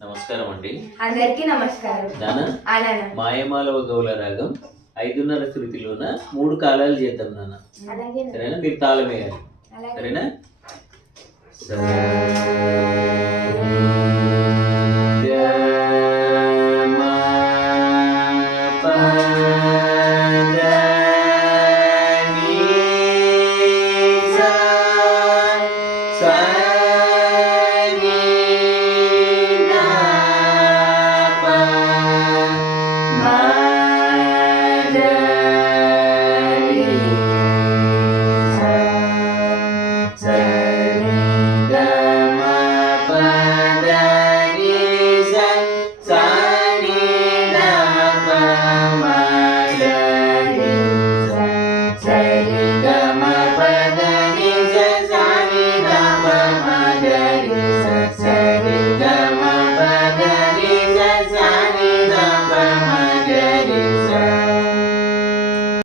నమస్కారం అండి. అందరికీ నమస్కారం. మాయమాలవ గౌల రాగం 5:30 శృతిలోన 3 కాలాలు చేద్దాం నాన్న. సరేనా? మీరు తాళం వేయాలి. సరేనా?